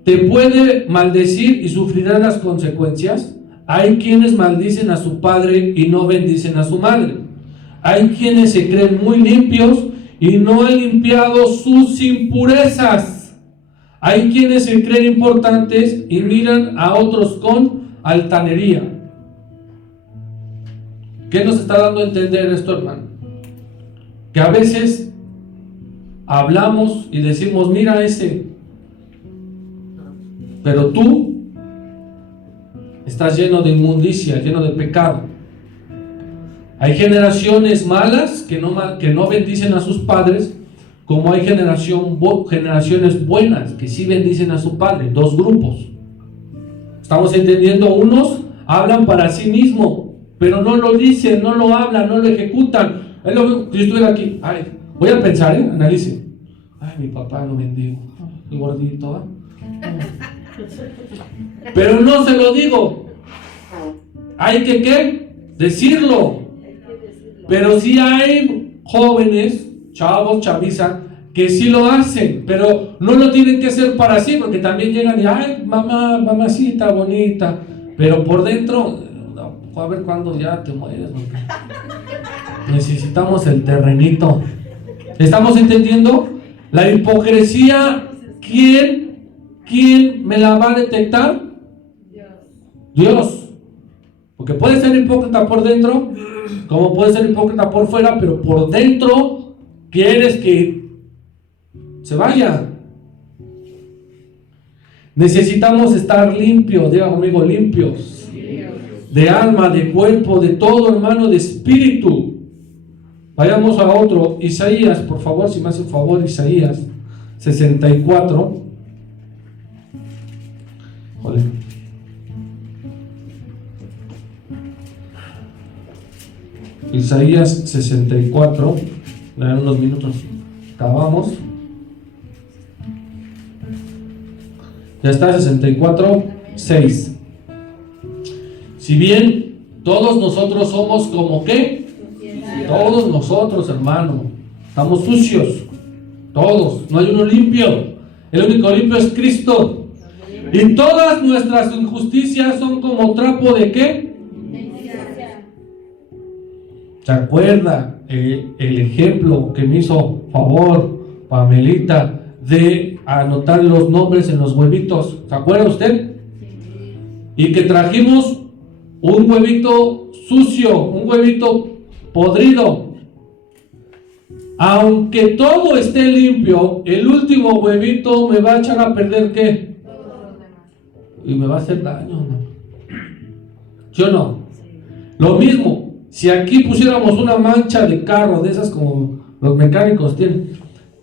te puede maldecir y sufrirá las consecuencias. Hay quienes maldicen a su padre y no bendicen a su madre. Hay quienes se creen muy limpios y no han limpiado sus impurezas. Hay quienes se creen importantes y miran a otros con altanería. ¿Qué nos está dando a entender esto, hermano? Que a veces hablamos y decimos, mira ese, pero tú estás lleno de inmundicia, lleno de pecado. Hay generaciones malas que no bendicen a sus padres, como hay generaciones buenas que sí bendicen a su padre. Dos grupos. ¿Estamos entendiendo? Unos hablan para sí mismos, pero no lo dicen, no lo hablan, no lo ejecutan. Es lo mismo que yo estuviera aquí. Ay, voy a pensar, analice. Ay, mi papá lo bendigo. El gordito, pero no se lo digo. Hay que ¿qué? Decirlo. Pero sí hay jóvenes, chavos, chaviza, que sí lo hacen, pero no lo tienen que hacer para sí, porque también llegan y, ay, mamá, mamacita bonita, pero por dentro, a ver cuándo ya te mueres, porque necesitamos el terrenito. ¿Estamos entendiendo? La hipocresía, ¿quién me la va a detectar? Dios. Porque puede ser hipócrita por dentro, como puede ser hipócrita por fuera, pero por dentro quieres que se vaya. Necesitamos estar limpios, diga conmigo, limpios. De alma, de cuerpo, de todo, hermano, de espíritu. Vayamos a otro, Isaías, por favor, si me hace un favor, Isaías 64. Joder. Isaías 64, en unos minutos acabamos. Ya está, 64, 6. Si bien todos nosotros somos como ¿qué? Todos nosotros, hermano, estamos sucios, todos, no hay uno limpio. El único limpio es Cristo. Y todas nuestras injusticias son como trapo de ¿qué? ¿Se acuerda el ejemplo que me hizo favor Pamelita de anotar los nombres en los huevitos? ¿Se acuerda usted? Y que trajimos un huevito sucio, un huevito podrido. Aunque todo esté limpio, el último huevito me va a echar a perder ¿qué? Y me va a hacer daño, ¿no? ¿Sí o no? Lo mismo. Si aquí pusiéramos una mancha de carro, de esas como los mecánicos tienen,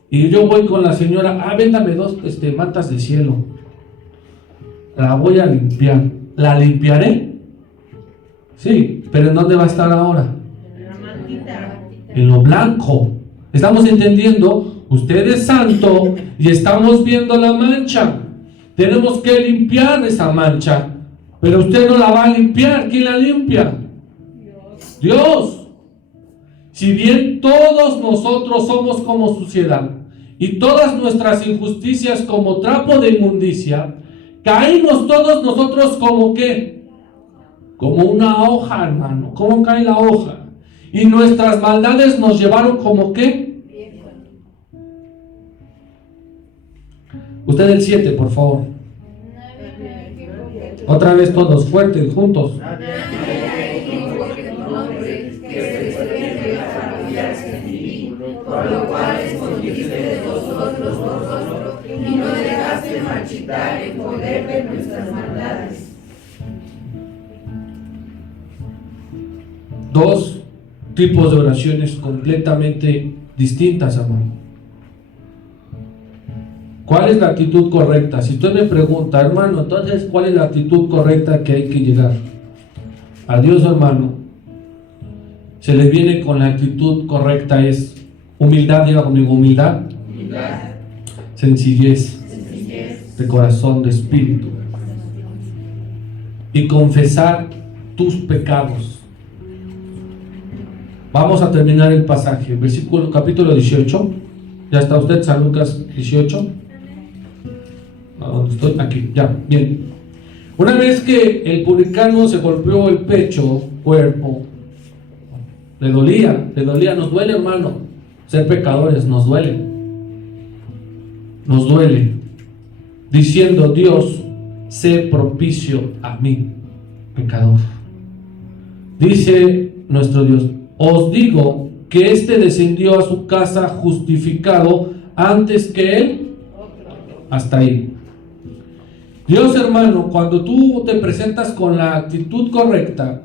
y yo voy con la señora, véndame 2 mantas de cielo, la voy a limpiar, ¿la limpiaré? Sí, pero ¿en dónde va a estar ahora? En lo blanco. ¿Estamos entendiendo? Usted es santo y estamos viendo la mancha. Tenemos que limpiar esa mancha, pero usted no la va a limpiar. ¿Quién la limpia? Dios. Si bien todos nosotros somos como suciedad y todas nuestras injusticias como trapo de inmundicia, caímos todos nosotros como ¿qué? Como una hoja, hermano. ¿Cómo cae la hoja? Y nuestras maldades nos llevaron como ¿qué? Usted el 7, por favor. Otra vez todos, fuertes, juntos. Por lo cual escondiste de vosotros tu rostro y no dejaste marchitar el poder de nuestras maldades. 2 tipos de oraciones completamente distintas, hermano. ¿Cuál es la actitud correcta? Si usted me pregunta, hermano, entonces, ¿cuál es la actitud correcta que hay que llegar? A Dios, hermano, se le viene con la actitud correcta, es humildad, diga conmigo, humildad. Sencillez de corazón, de espíritu, y confesar tus pecados. Vamos a terminar el pasaje, capítulo 18. ¿Ya está usted, San Lucas 18? ¿A dónde estoy? Aquí, ya, bien. Una vez que el publicano se golpeó el pecho, cuerpo, le dolía, nos duele, hermano. Ser pecadores nos duele. Nos duele. Diciendo: Dios, sé propicio a mí, pecador. Dice nuestro Dios: os digo que éste descendió a su casa justificado antes que él. Hasta ahí. Dios, hermano, cuando tú te presentas con la actitud correcta,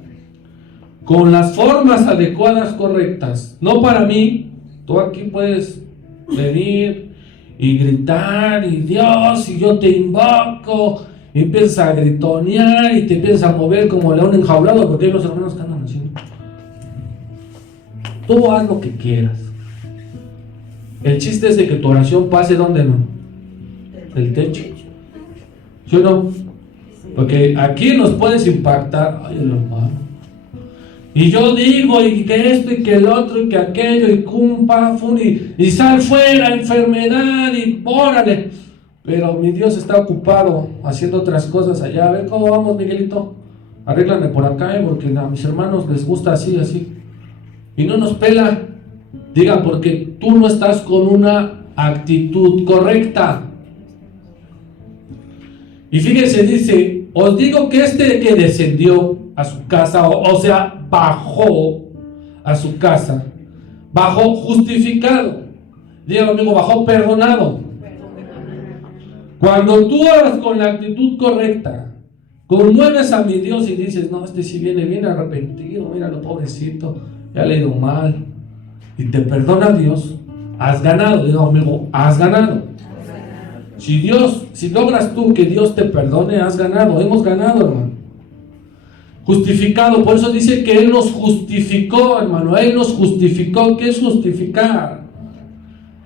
con las formas adecuadas correctas, no para mí, tú aquí puedes venir y gritar, y Dios, y yo te invoco, y empiezas a gritonear, y te empiezas a mover como león enjaulado, porque hay los hermanos que andan así. Tú haz lo que quieras. El chiste es de que tu oración pase donde no, el techo. ¿Sí o no? Porque aquí nos puedes impactar. Ay, el hermano. Y yo digo, y que esto, y que el otro, y que aquello, y pafun, y sal fuera, enfermedad, y órale. Pero mi Dios está ocupado haciendo otras cosas allá. A ver cómo vamos, Miguelito. Arréglame por acá, porque a mis hermanos les gusta así, así. Y no nos pela. Diga, porque tú no estás con una actitud correcta. Y fíjense, dice: os digo que este que descendió a su casa, o sea, bajó a su casa, bajó justificado. Diga conmigo: bajó perdonado. Cuando tú oras con la actitud correcta, conmueves a mi Dios y dices: no, este sí viene bien arrepentido, míralo, pobrecito, ya le ha ido mal, y te perdona Dios, has ganado. Diga conmigo: has ganado. Si logras tú que Dios te perdone, has ganado. Hemos ganado, hermano. Justificado. Por eso dice que Él nos justificó, hermano. Él nos justificó. ¿Qué es justificar?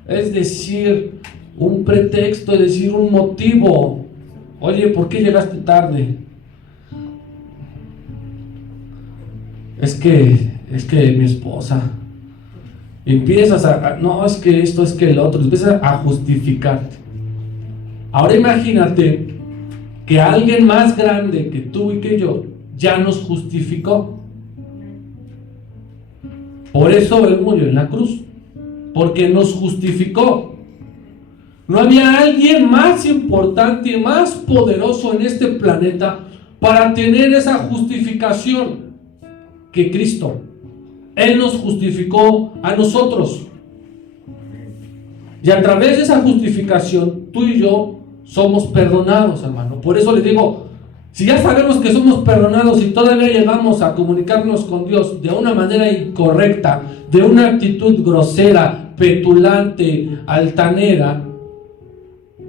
Es decir, un pretexto, es decir, un motivo. Oye, ¿por qué llegaste tarde? Es que mi esposa. Empiezas no, es que esto, es que el otro. Empiezas a justificarte. Ahora imagínate que alguien más grande que tú y que yo ya nos justificó. Por eso Él murió en la cruz, porque nos justificó. No había alguien más importante y más poderoso en este planeta para tener esa justificación que Cristo. Él nos justificó a nosotros. Y a través de esa justificación, tú y yo somos perdonados, hermano. Por eso les digo, si ya sabemos que somos perdonados y todavía llegamos a comunicarnos con Dios de una manera incorrecta, de una actitud grosera, petulante, altanera,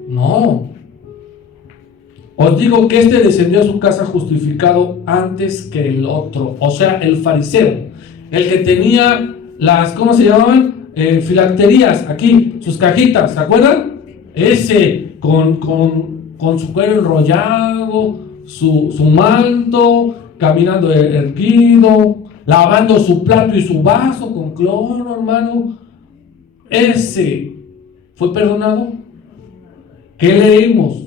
no. Os digo que este descendió a su casa justificado antes que el otro, o sea, el fariseo, el que tenía las, ¿cómo se llamaban? Filacterías, aquí, sus cajitas, ¿se acuerdan? Ese, con su cuero enrollado, su manto, caminando erguido, lavando su plato y su vaso con cloro, hermano. Ese fue perdonado. ¿Qué leímos?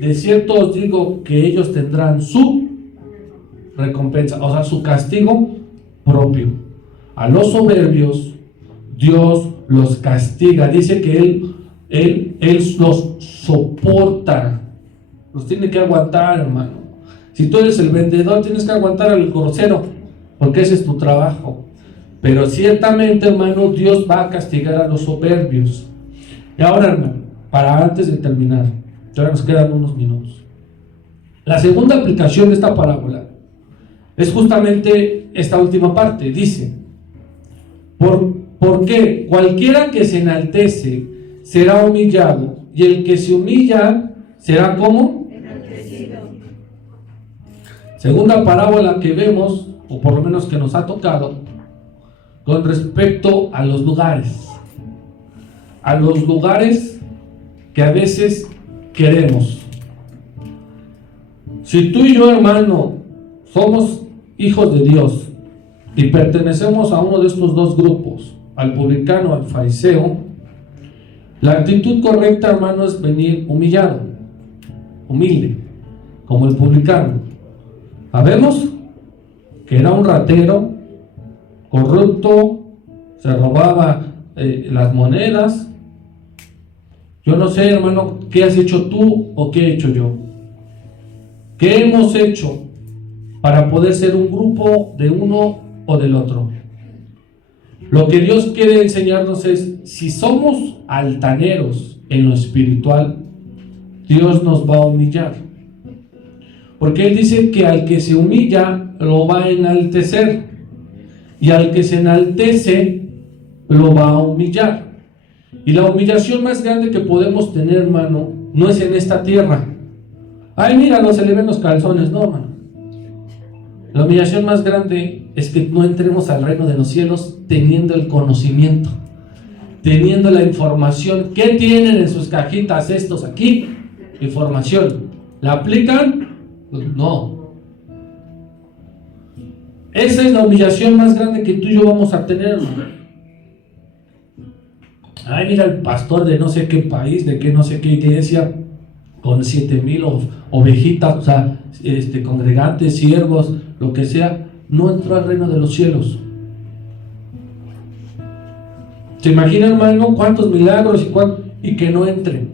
De cierto os digo que ellos tendrán su recompensa, o sea, su castigo propio. A los soberbios Dios los castiga. Dice que Él los soporta. Los tiene que aguantar, hermano. Si tú eres el vendedor, tienes que aguantar al grosero, porque ese es tu trabajo. Pero ciertamente, hermano, Dios va a castigar a los soberbios. Y ahora, hermano, para antes de terminar, todavía nos quedan unos minutos. La segunda aplicación de esta parábola es justamente esta última parte. Dice: porque cualquiera que se enaltece será humillado, y el que se humilla será ¿cómo? Enaltecido. Segunda parábola que vemos, o por lo menos que nos ha tocado, con respecto a los lugares. A los lugares que a veces queremos. Si tú y yo, hermano, somos hijos de Dios, y pertenecemos a uno de estos dos grupos, al publicano, al fariseo, la actitud correcta, hermano, es venir humillado, humilde, como el publicano. Sabemos que era un ratero, corrupto, se robaba las monedas. Yo no sé, hermano, qué has hecho tú o qué he hecho yo. ¿Qué hemos hecho para poder ser un grupo de uno o del otro? Lo que Dios quiere enseñarnos es, si somos altaneros en lo espiritual, Dios nos va a humillar. Porque Él dice que al que se humilla, lo va a enaltecer. Y al que se enaltece, lo va a humillar. Y la humillación más grande que podemos tener, hermano, no es en esta tierra. Ay, míralo, se le ven los calzones. No, hermano. La humillación más grande es que no entremos al reino de los cielos teniendo el conocimiento, teniendo la información. ¿Qué tienen en sus cajitas estos aquí? Información. ¿La aplican? Pues no. Esa es la humillación más grande que tú y yo vamos a tener, hermano. Ay, mira el pastor de no sé qué país, de qué no sé qué iglesia, con 7,000 ovejitas, o sea, congregantes, siervos, lo que sea, no entró al reino de los cielos. ¿Se imagina, hermano, cuántos milagros y que no entren?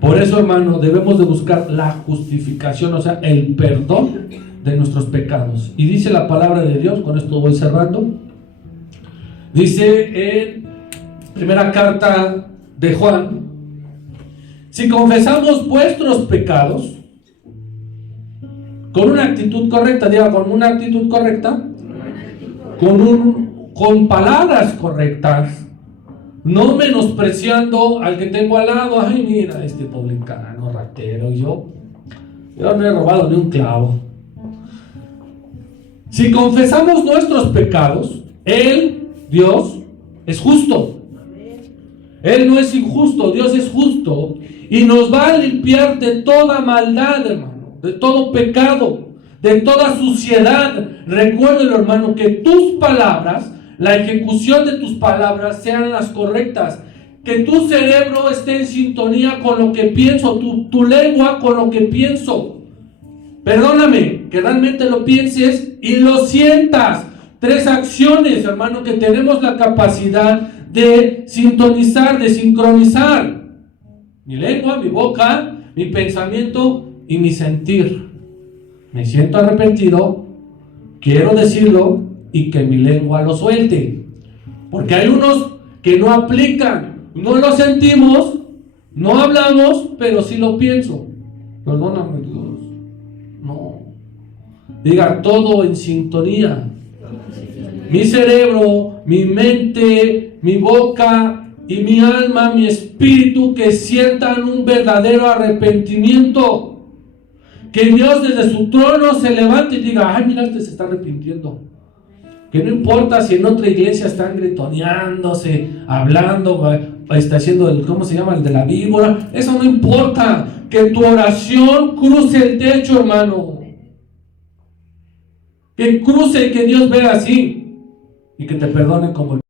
Por eso, hermano, debemos de buscar la justificación, o sea, el perdón de nuestros pecados. Y dice la palabra de Dios, con esto voy cerrando. Dice en primera carta de Juan: si confesamos vuestros pecados con una actitud correcta, diga, con una actitud correcta, con palabras correctas, no menospreciando al que tengo al lado. Ay, mira, este publicano, ratero, yo no he robado ni un clavo. Si confesamos nuestros pecados, Él, Dios, es justo. Él no es injusto, Dios es justo y nos va a limpiar de toda maldad, hermano, de todo pecado, de toda suciedad. Recuérdelo, hermano, que tus palabras, la ejecución de tus palabras sean las correctas, que tu cerebro esté en sintonía con lo que pienso, tu lengua con lo que pienso. Perdóname, que realmente lo pienses y lo sientas. 3 acciones, hermano, que tenemos la capacidad de sintonizar, de sincronizar: mi lengua, mi boca, mi pensamiento y mi sentir. Me siento arrepentido, quiero decirlo y que mi lengua lo suelte. Porque hay unos que no aplican, no lo sentimos, no hablamos, pero sí lo pienso. Perdóname, Dios. No. Diga, todo en sintonía. Mi cerebro, mi mente, mi boca y mi alma, mi espíritu, que sientan un verdadero arrepentimiento. Que Dios desde su trono se levante y diga: ay, mira, este se está arrepintiendo. Que no importa si en otra iglesia están gritoneándose, hablando, está haciendo el, ¿cómo se llama? El de la víbora. Eso no importa. Que tu oración cruce el techo, hermano. Que cruce y que Dios vea así. Y que te perdone como el